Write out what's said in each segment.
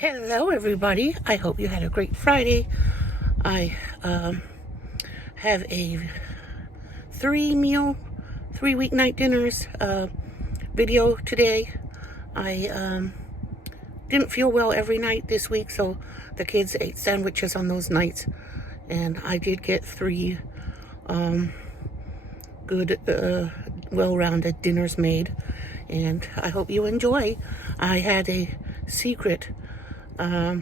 Hello everybody, I hope you had a great Friday. I have a three weeknight dinners video today. I didn't feel well every night this week, so the kids ate sandwiches on those nights, and I did get three good well-rounded dinners made, and I hope you enjoy. I had a secret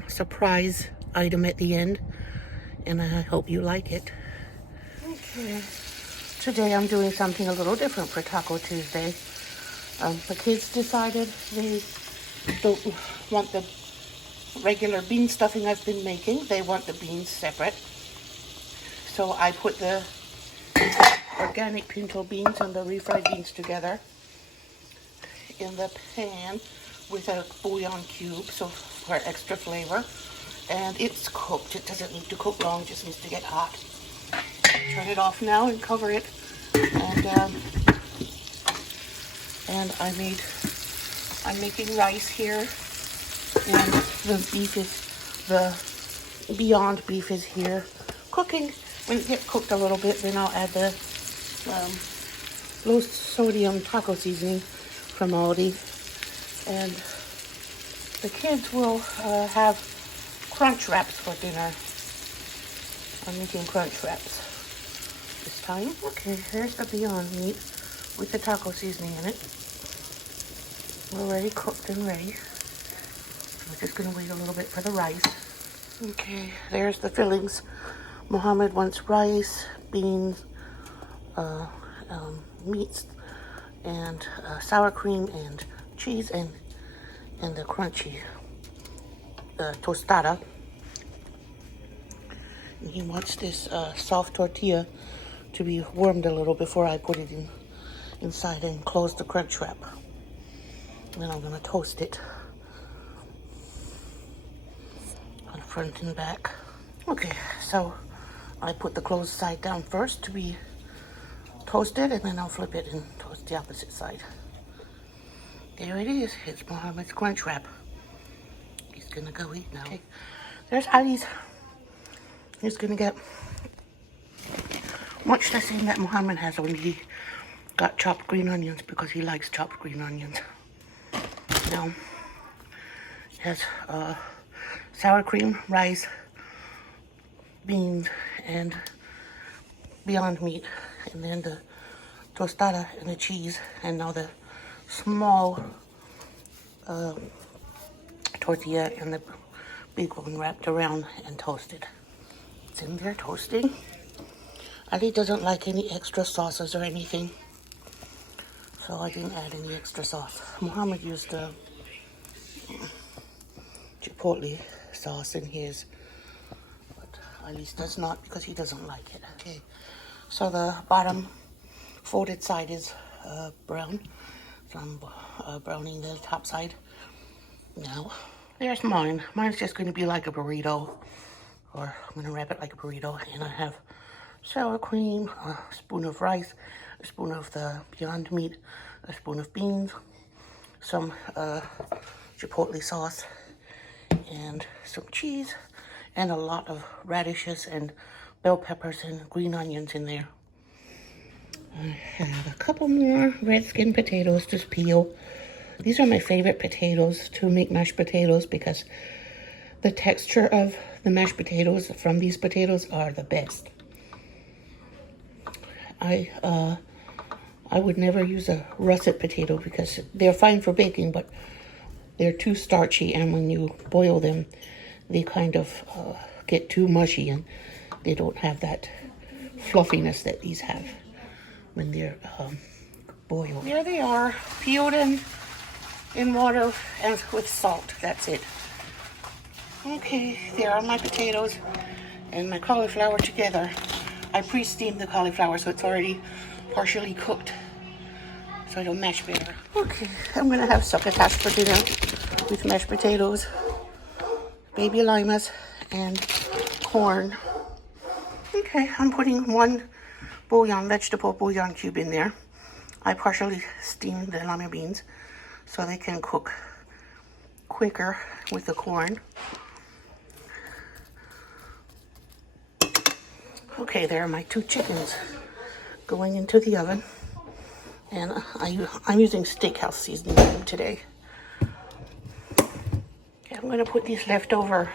surprise item at the end, and I hope you like it. Okay, today I'm doing something a little different for Taco Tuesday. The kids decided they don't want the regular bean stuffing I've been making. They want the beans separate. So I put the organic pinto beans and the refried beans together in the pan with a bouillon cube, so for extra flavor. And it's cooked. It doesn't need to cook long, just needs to get hot. Turn it off now and cover it. And I'm making rice here, and the Beyond beef is here cooking. When it gets cooked a little bit, then I'll add the low sodium taco seasoning from Aldi, and the kids will have crunch wraps for dinner. I'm making crunch wraps this time. Okay, here's the Beyond meat with the taco seasoning in it. Already cooked and ready. We're just gonna wait a little bit for the rice. Okay, there's the fillings. Mohammed wants rice, beans, meats, and sour cream and cheese, and the crunchy tostada. And he wants this soft tortilla to be warmed a little before I put it inside and close the crunch wrap. And then I'm gonna toast it on front and back. Okay, so I put the closed side down first to be toasted, and then I'll flip it and toast the opposite side. There it is. It's Mohammed's crunch wrap. He's gonna go eat now. Okay. There's Ali's. He's gonna get much the same that Mohammed has, only he got chopped green onions because he likes chopped green onions. Now, it has sour cream, rice, beans, and Beyond meat, and then the tostada and the cheese, and now the small tortilla and the big one wrapped around and toasted. It's in there toasting. Ali doesn't like any extra sauces or anything, so I didn't add any extra sauce. Muhammad used the chipotle sauce in his, but Ali's does not because he doesn't like it. Okay, so the bottom folded side is brown, so I'm browning the top side now. There's mine. Mine's just going to be like a burrito, or I'm going to wrap it like a burrito, and I have sour cream, a spoon of rice, a spoon of the Beyond meat, a spoon of beans, some chipotle sauce, and some cheese, and a lot of radishes and bell peppers and green onions in there. I have a couple more red skin potatoes to peel. These are my favorite potatoes to make mashed potatoes because the texture of the mashed potatoes from these potatoes are the best. I would never use a russet potato because they're fine for baking, but they're too starchy, and when you boil them, they kind of get too mushy, and they don't have that fluffiness that these have when they're boiled. There they are, peeled in water and with salt. That's it. Okay, there are my potatoes and my cauliflower together. I pre-steamed the cauliflower, so it's already partially cooked, so it'll mash better. Okay, I'm gonna have succotash for dinner with mashed potatoes, baby limas, and corn. Okay, I'm putting one vegetable bouillon cube in there. I partially steamed the lima beans so they can cook quicker with the corn. Okay, there are my 2 chickens going into the oven. And I'm using steakhouse seasoning today. Okay, I'm going to put these leftover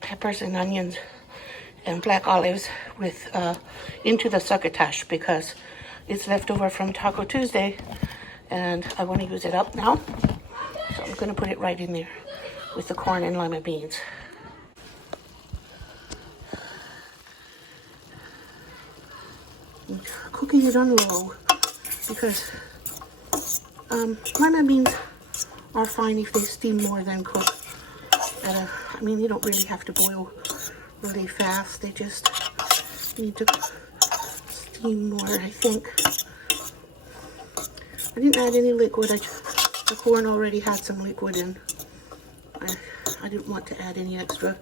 peppers and onions and black olives with into the succotash because it's leftover from Taco Tuesday and I want to use it up now. So I'm going to put it right in there with the corn and lima beans. I'm cooking it on low because lima beans are fine if they steam more than cook. I mean, they don't really have to boil really fast. They just need to steam more, I think. I didn't add any liquid. The corn already had some liquid in. I didn't want to add any extra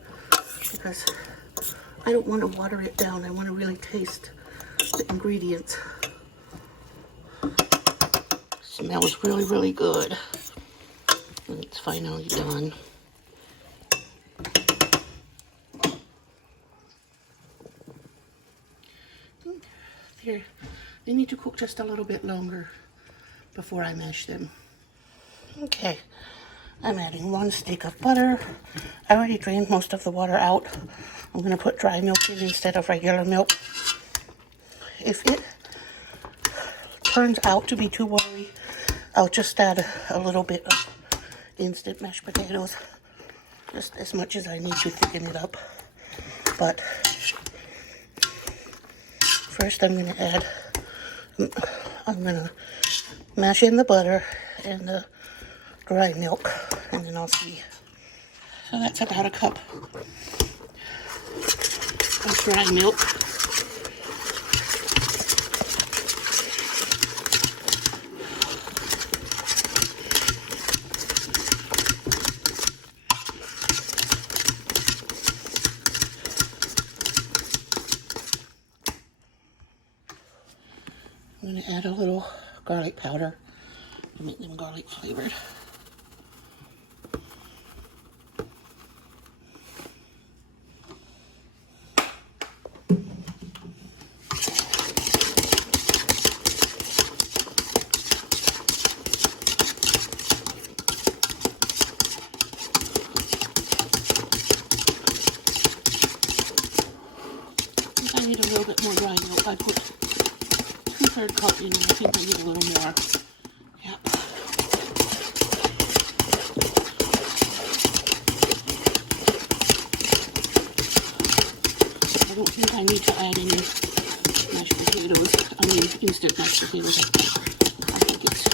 because I don't want to water it down. I want to really taste the ingredients. Smells really, really good. And it's finally done. They need to cook just a little bit longer before I mash them. Okay, I'm adding 1 stick of butter. I already drained most of the water out. I'm going to put dry milk in instead of regular milk. If it turns out to be too watery, I'll just add a little bit of instant mashed potatoes. Just as much as I need to thicken it up. But first I'm going to mash in the butter and the dry milk, and then I'll see. So that's about a cup of dry milk. I'm going to add a little garlic powder to make them garlic flavored. I need a little bit more dry milk. I put 2/3 cup in, and I think I need a little more. Yep. I don't think I need to add any mashed potatoes. I mean, instant mashed potatoes. I think it's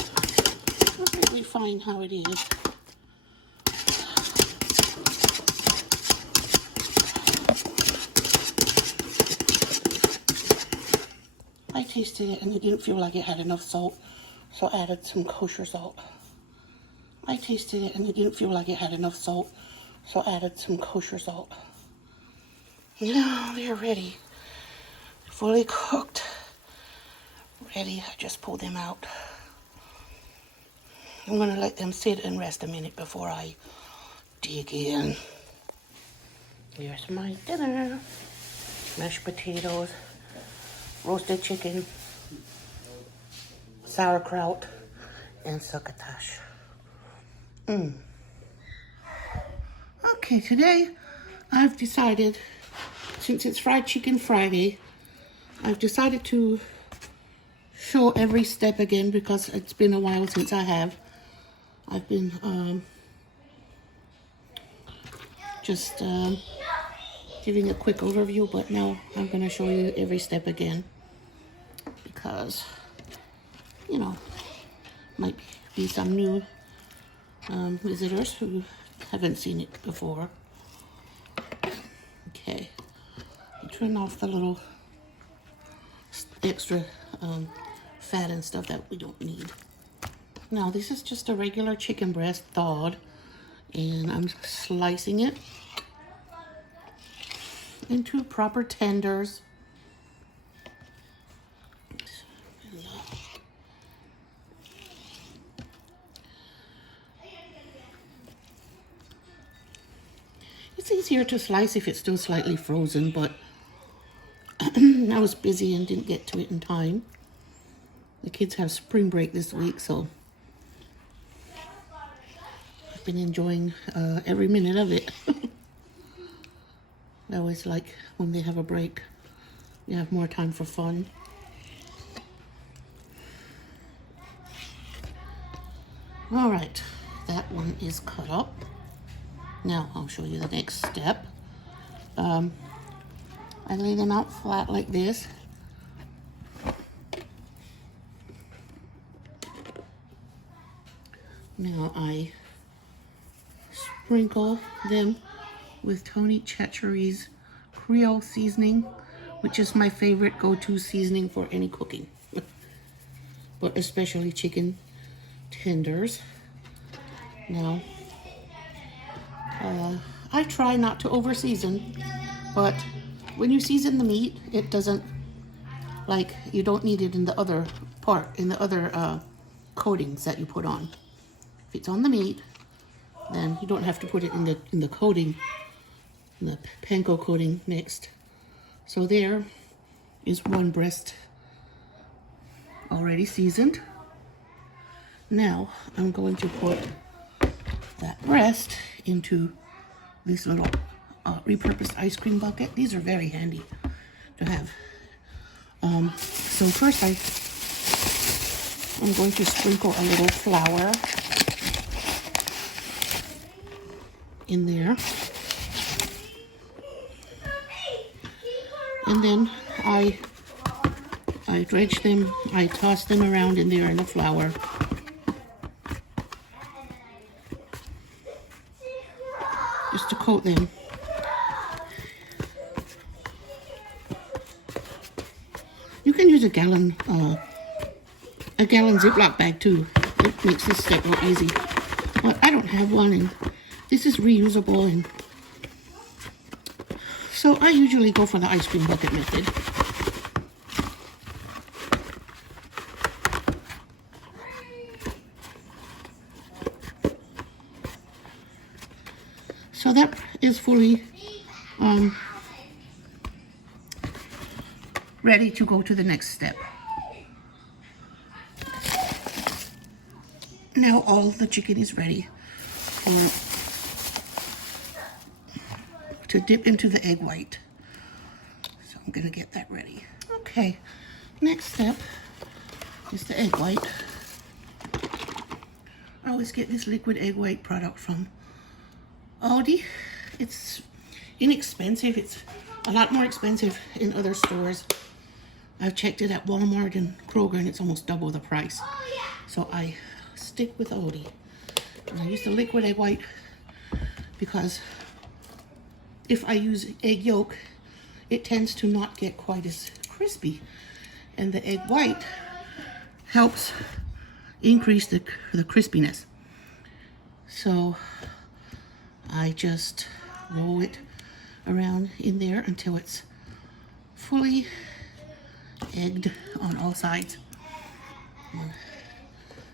perfectly fine how it is. I tasted it and it didn't feel like it had enough salt, so I added some kosher salt. I tasted it and it didn't feel like it had enough salt, so I added some kosher salt. Now they're ready, fully cooked. Ready, I just pulled them out. I'm gonna let them sit and rest a minute before I dig in. Here's my dinner. Mashed potatoes, roasted chicken, sauerkraut, and succotash. Okay, today I've decided, since it's Fried Chicken Friday, I've decided to show every step again because it's been a while since I have. I've been just giving a quick overview, but now I'm going to show you every step again because, you know, might be some new visitors who haven't seen it before. Okay, turn off the little extra fat and stuff that we don't need. Now this is just a regular chicken breast thawed, and I'm slicing it into proper tenders. It's easier to slice if it's still slightly frozen, but I was busy and didn't get to it in time. The kids have spring break this week, so I've been enjoying every minute of it. I always like when they have a break, you have more time for fun. All right, that one is cut up. Now I'll show you the next step. I lay them out flat like this. Now I sprinkle them with Tony Chachere's Creole seasoning, which is my favorite go-to seasoning for any cooking, but especially chicken tenders. Now, I try not to over-season, but when you season the meat, it doesn't, like, you don't need it in the other part, in the other coatings that you put on. If it's on the meat, then you don't have to put it in the coating, in the panko coating next. So there is one breast already seasoned. Now I'm going to put that breast into this little repurposed ice cream bucket. These are very handy to have. So first I'm going to sprinkle a little flour in there. And then I dredge them, I toss them around in there in the flour. Just to coat them. You can use a gallon Ziploc bag too. It makes this step real easy. But I don't have one, and this is reusable, and so I usually go for the ice cream bucket method. So that is fully ready to go to the next step. Now all the chicken is ready to dip into the egg white. So I'm gonna get that ready. Okay, next step is the egg white. I always get this liquid egg white product from Aldi. It's inexpensive. It's a lot more expensive in other stores. I've checked it at Walmart and Kroger, and it's almost double the price. So I stick with Aldi. And I use the liquid egg white because if I use egg yolk, it tends to not get quite as crispy. And the egg white helps increase the crispiness. So I just roll it around in there until it's fully egged on all sides.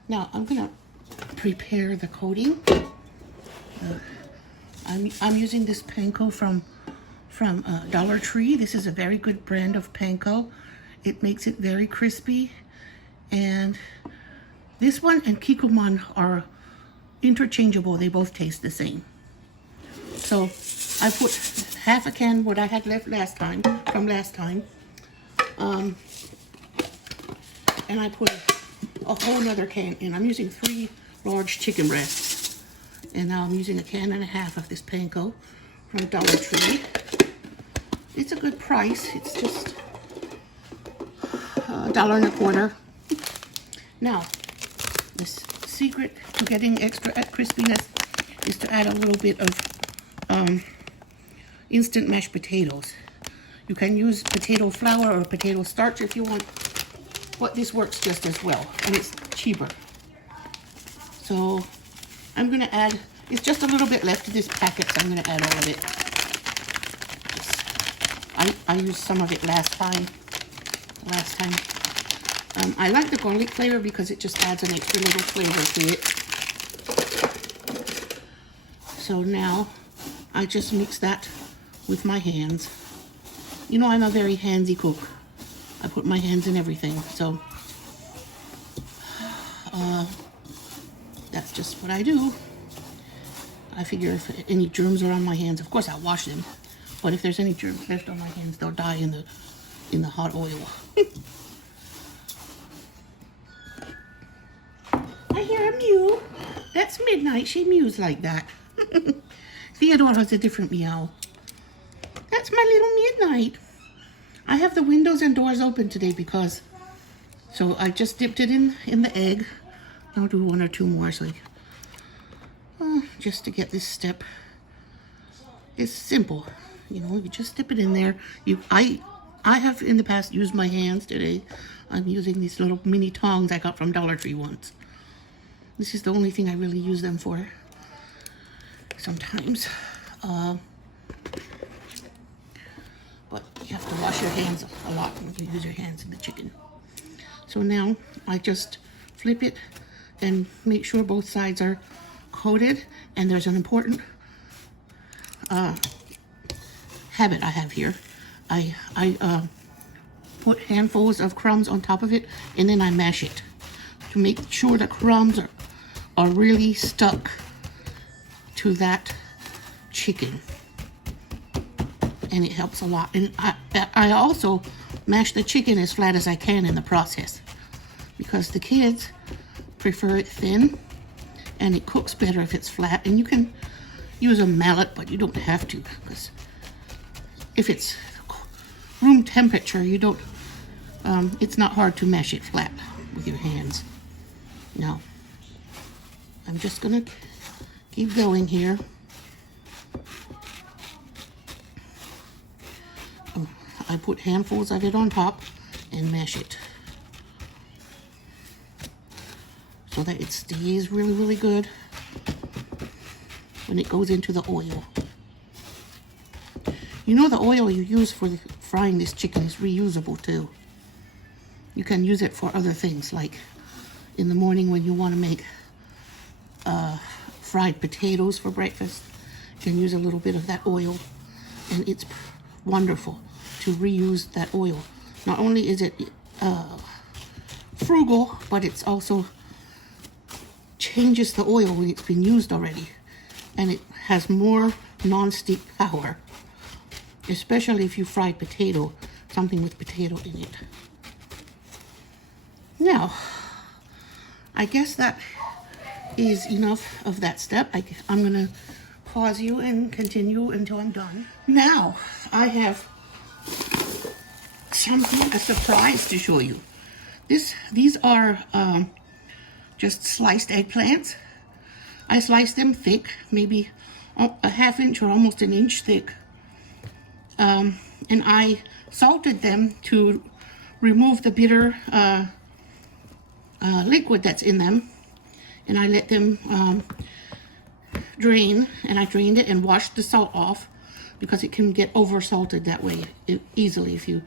Now I'm gonna prepare the coating. I'm using this panko from Dollar Tree. This is a very good brand of panko. It makes it very crispy, and this one and Kikkoman are interchangeable. They both taste the same. So I put half a can what I had left from last time, and I put a whole nother can in. I'm using 3 large chicken breasts, and now I'm using a can and a half of this panko from Dollar Tree. It's a good price. It's just $1.25. Now, the secret to getting extra crispiness is to add a little bit of instant mashed potatoes. You can use potato flour or potato starch if you want, but this works just as well, and it's cheaper. So I'm gonna add, it's just a little bit left to this packet, so I'm gonna add all of it. I used some of it last time. I like the garlic flavor because it just adds an extra little flavor to it. So now I just mix that with my hands. You know, I'm a very handsy cook. I put my hands in everything, so that's just what I do. I figure if any germs are on my hands, of course I'll wash them, but if there's any germs left on my hands, they'll die in the hot oil. I hear a mew. That's Midnight. She mews like that. Theodore has a different meow. That's my little Midnight. I have the windows and doors open today because, so I just dipped it in the egg. I'll do one or two more, so just to get this step. It's simple, you know. You just dip it in there. I have in the past used my hands. Today I'm using these little mini tongs I got from Dollar Tree once. This is the only thing I really use them for. Sometimes, but you have to wash your hands a lot when you use your hands in the chicken. So now I just flip it and make sure both sides are coated. And there's an important habit I have here. I put handfuls of crumbs on top of it, and then I mash it to make sure the crumbs are really stuck to that chicken. And it helps a lot. And I also mash the chicken as flat as I can in the process, because the kids prefer it thin, and it cooks better if it's flat. And you can use a mallet, but you don't have to, because if it's room temperature, you don't, it's not hard to mash it flat with your hands. Now, I'm just gonna keep going here. I put handfuls of it on top and mash it so that it stays really, really good when it goes into the oil. You know, the oil you use for frying this chicken is reusable too. You can use it for other things, like in the morning when you want to make fried potatoes for breakfast. You can use a little bit of that oil, and it's wonderful to reuse that oil. Not only is it frugal, but it's also changes the oil when it's been used already, and it has more non-stick power, especially if you fry potato, something with potato in it. Now, I guess that is enough of that step. I'm gonna pause you and continue until I'm done. Now, I have something, a surprise to show you. These are just sliced eggplants. I sliced them thick, maybe a half inch or almost an inch thick. And I salted them to remove the bitter liquid that's in them. And I let them drain, and I drained it and washed the salt off, because it can get over salted that way easily if you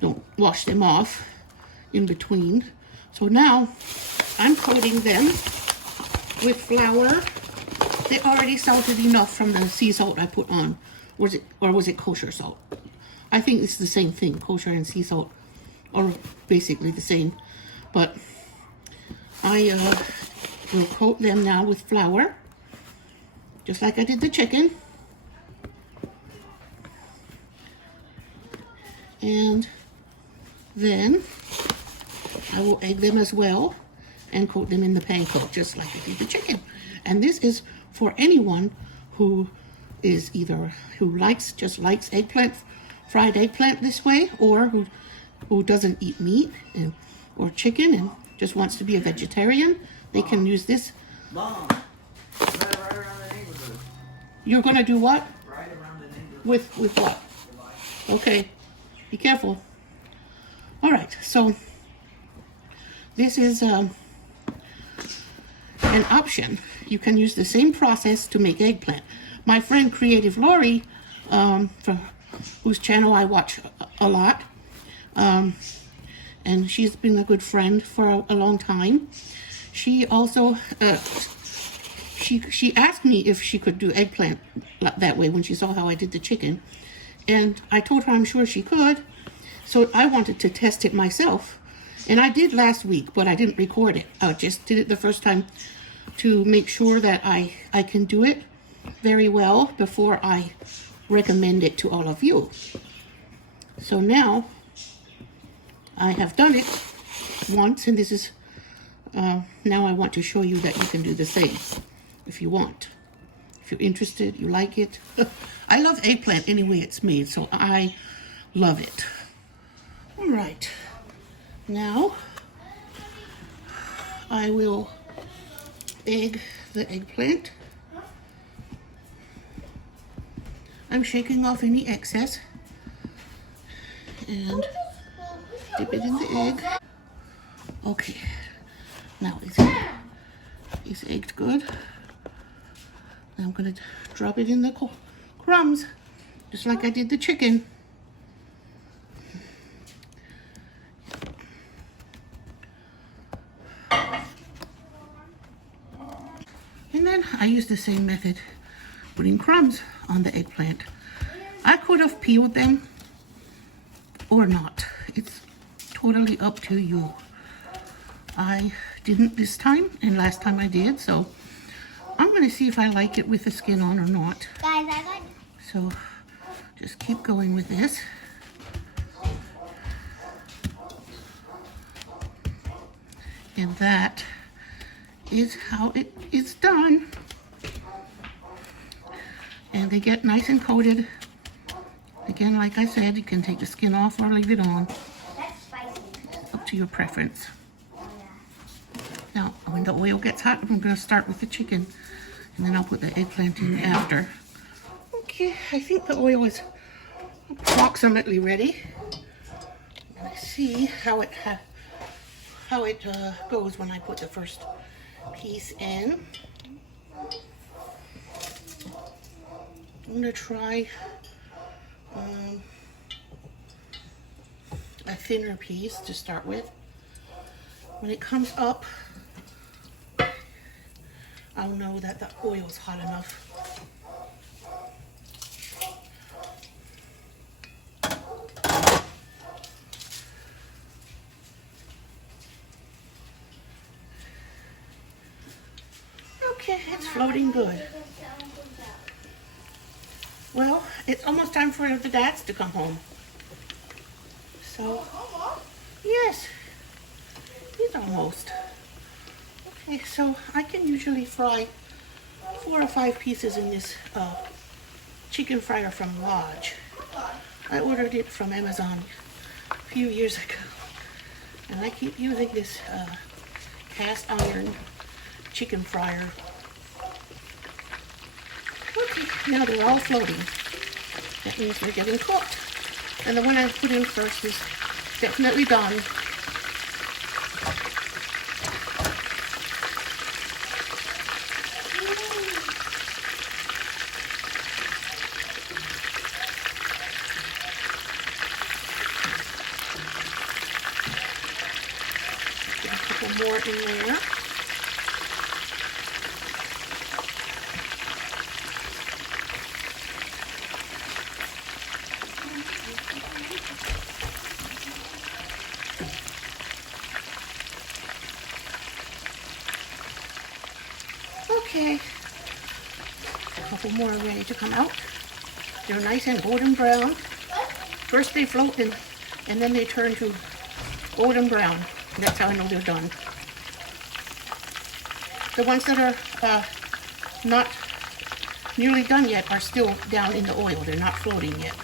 don't wash them off in between. So now I'm coating them with flour. They already salted enough from the sea salt I put on. Was it kosher salt? I think it's the same thing. Kosher and sea salt are basically the same. But I will coat them now with flour, just like I did the chicken. And then I will egg them as well and coat them in the panko, just like I did the chicken. And this is for anyone who is either just likes eggplant, fried eggplant this way, or who doesn't eat meat or chicken and just wants to be a vegetarian. They can use this. Mom, right around the neighborhood. You're gonna do what? Right around the neighborhood. With what? Okay, be careful. All right, so this is an option. You can use the same process to make eggplant. My friend Creative Lori, from whose channel I watch a lot, and she's been a good friend for a long time. She also she asked me if she could do eggplant that way when she saw how I did the chicken. And I told her I'm sure she could. So I wanted to test it myself. And I did last week, but I didn't record it. I just did it the first time to make sure that I can do it very well before I recommend it to all of you. So now I have done it once, and this is now I want to show you that you can do the same if you want. If you're interested, you like it. I love eggplant any way it's made, so I love it. All right, now I will egg the eggplant. I'm shaking off any excess and dip it in the egg. Okay, now it's egged good. Now I'm gonna drop it in the crumbs, just like I did the chicken. And then I use the same method, putting crumbs on the eggplant. I could have peeled them or not. It's totally up to you. I didn't this time, and last time I did, so I'm gonna see if I like it with the skin on or not. Guys, I got... So just keep going with this. And that is how it is done. And they get nice and coated. Again, like I said, you can take the skin off or leave it on. That's spicy. Up to your preference. Now, when the oil gets hot, I'm going to start with the chicken, and then I'll put the eggplant in after. Okay, I think the oil is approximately ready. Let's see how it goes when I put the first piece in. I'm going to try a thinner piece to start with. When it comes up, I'll know that the oil's hot enough. Okay, it's floating good. Well, it's almost time for the dads to come home. So, yes, it's almost. Okay, so I can usually fry 4 or 5 pieces in this chicken fryer from Lodge. I ordered it from Amazon a few years ago, and I keep using this cast iron chicken fryer. Okay, now they're all floating. That means they're getting cooked. And the one I put in first is definitely done. Get a couple more in there. Okay, a couple more are ready to come out. They're nice and golden brown. First they float and then they turn to golden brown. That's how I know they're done. The ones that are not nearly done yet are still down in the oil. They're not floating yet.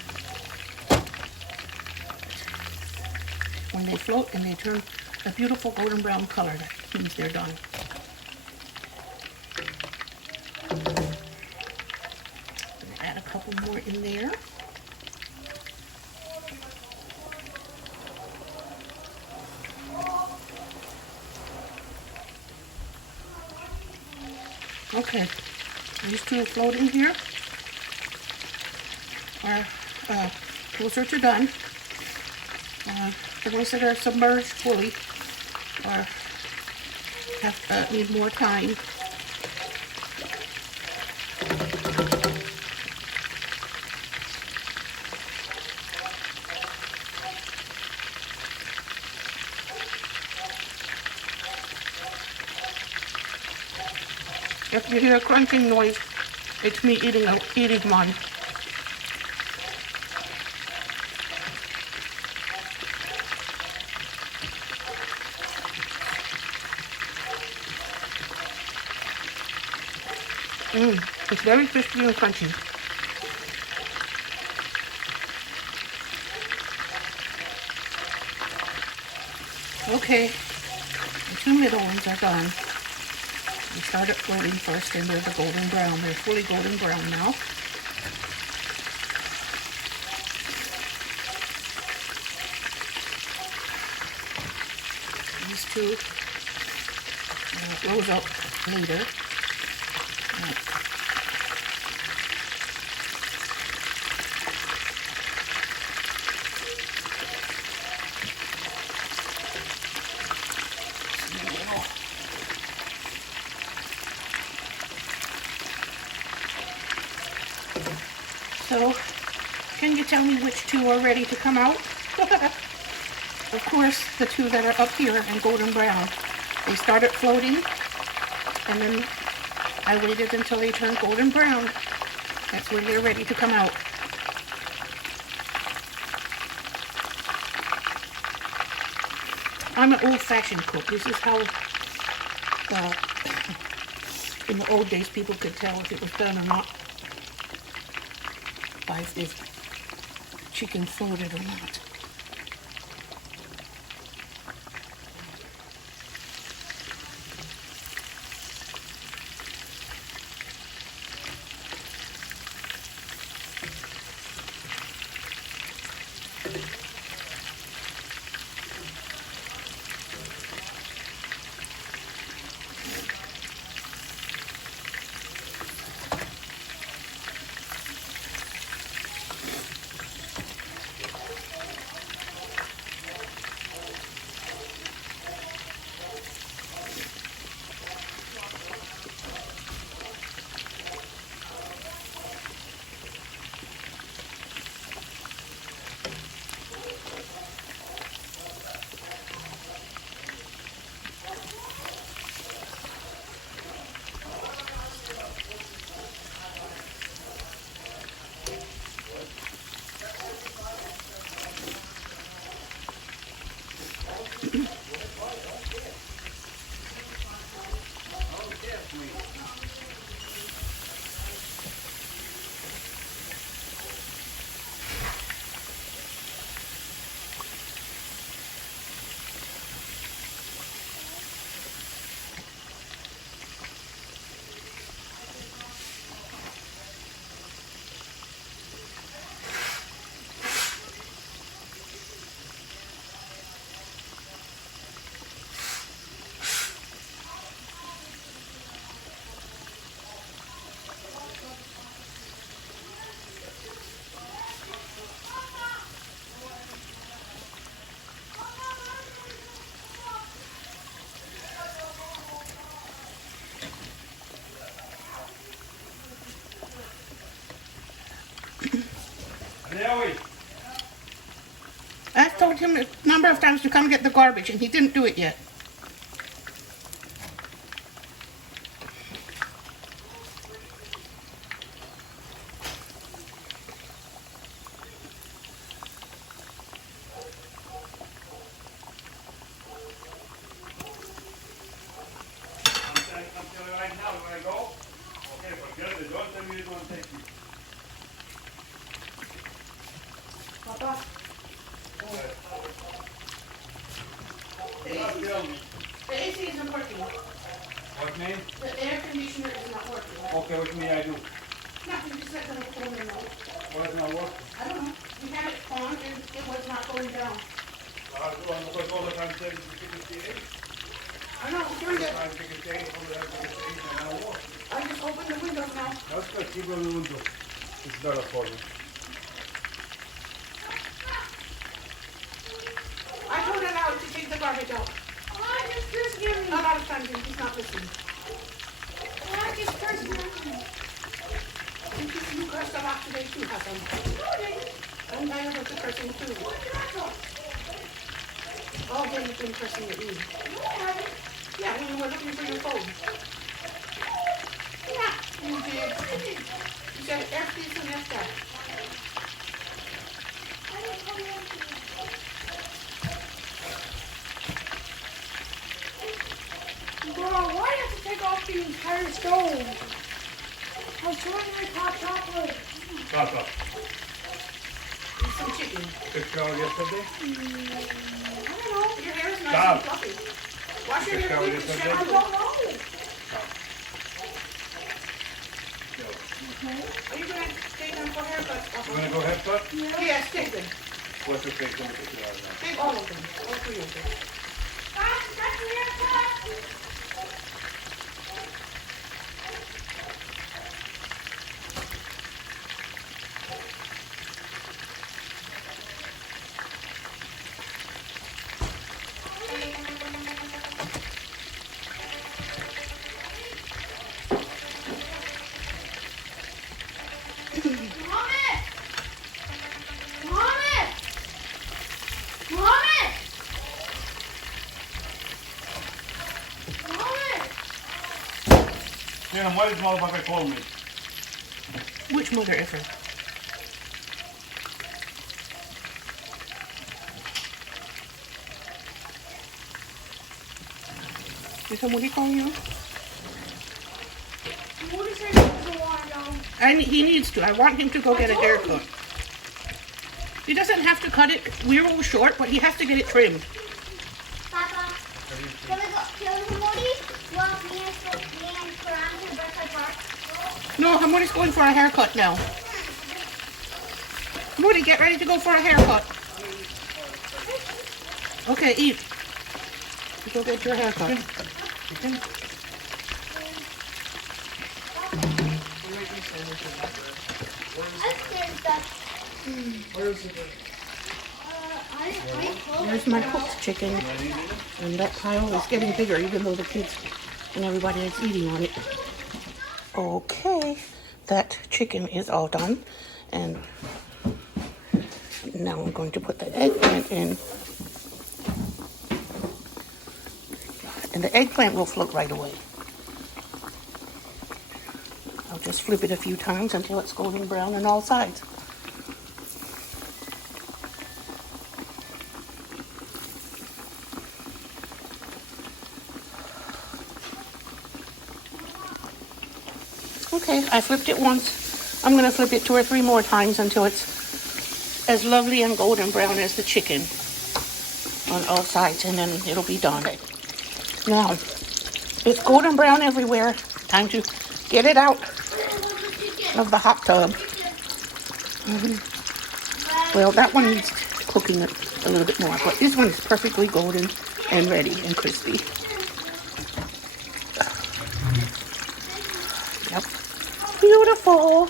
When they float and they turn a beautiful golden brown color, that means they're done. Add a couple more in there. Okay, these two are floating here are closer to done. The ones that are submerged fully need more time. If you hear a crunching noise, it's me eating mine. It's very crispy and crunchy. Okay, the two middle ones are done. We started floating first and they're the golden brown. They're fully golden brown now. These two rose up later. So, can you tell me which two are ready to come out? Of course, the two that are up here and golden brown. They started floating, and then I waited until they turned golden brown. That's when they're ready to come out. I'm an old-fashioned cook. This is how, in the old days, people could tell if it was done or not. By if the chicken floated or not. I've told him a number of times to come get the garbage, and he didn't do it yet. I'm telling you right now, when I go, okay, forget it. Don't tell me you don't take it. Papa, Don't tell me. the AC isn't working. What mean? The air conditioner is not working. Okay, what me I do? Nothing, just let them phone me know. What is not working? I don't know. We had it on and it was not going down. Because all the time said it's the chicken stage. I know, it's doing it. I'm chicken stage, all the time chicken stage, and I don't work. I just opened the windows now. That's good, keep on the window. It's not a problem. I told her now to take the garbage out. Why just Chris give me? A lot of times he's not listening. Why just Chris give me? And you cursed a lot today too, Hassan. And I was the cursing too. All day you've been cursing at me. Yeah, when you were looking for your phone. the entire stove. I was trying to make hot chocolate. Stop, stop. Eat some chicken. Took shower yesterday? I don't know. Your hair is nice Stop. and fluffy. Wash your Took hair shower clean and yesterday? I shampoo. don't know. Yo. Are you gonna take them for haircuts? You wanna go haircut? Yes, take them. What's the take them to the now? Take all of them. All three of them. That's the haircut. Yeah, what did motherfucker call me? Which mother effer? Did somebody call you? What is it so long? He needs to. I want him to go get a haircut. He doesn't have to cut it real short, but he has to get it trimmed. Papa, can we go Modi? Well, me and Karan to Berkeley Park. No, Hamori's going for a haircut now. Hamori, get ready to go for a haircut. Okay, eat. You go get your haircut. We're making sandwiches. Where's the bread? There's my cooked chicken. And that pile is getting bigger, even though the kids and everybody is eating on it. Okay, that chicken is all done. And now I'm going to put the eggplant in. And the eggplant will float right away. I'll just flip it a few times until it's golden brown on all sides. Okay, I flipped it once. I'm going to flip it 2 or 3 more times until it's as lovely and golden brown as the chicken on all sides, and then it'll be done. Okay. Now, it's golden brown everywhere. Time to get it out of the hot tub. Well, that one needs cooking a little bit more, but this one is perfectly golden and ready and crispy. Yep. Beautiful.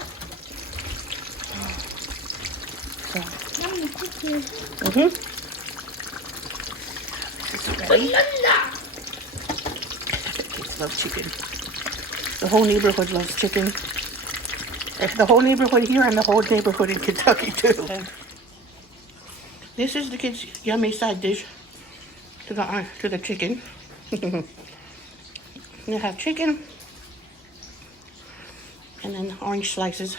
So, this is ready. Kids love chicken. The whole neighborhood loves chicken. The whole neighborhood here and the whole neighborhood in Kentucky too. This is the kids' yummy side dish to the chicken. You have chicken and then orange slices.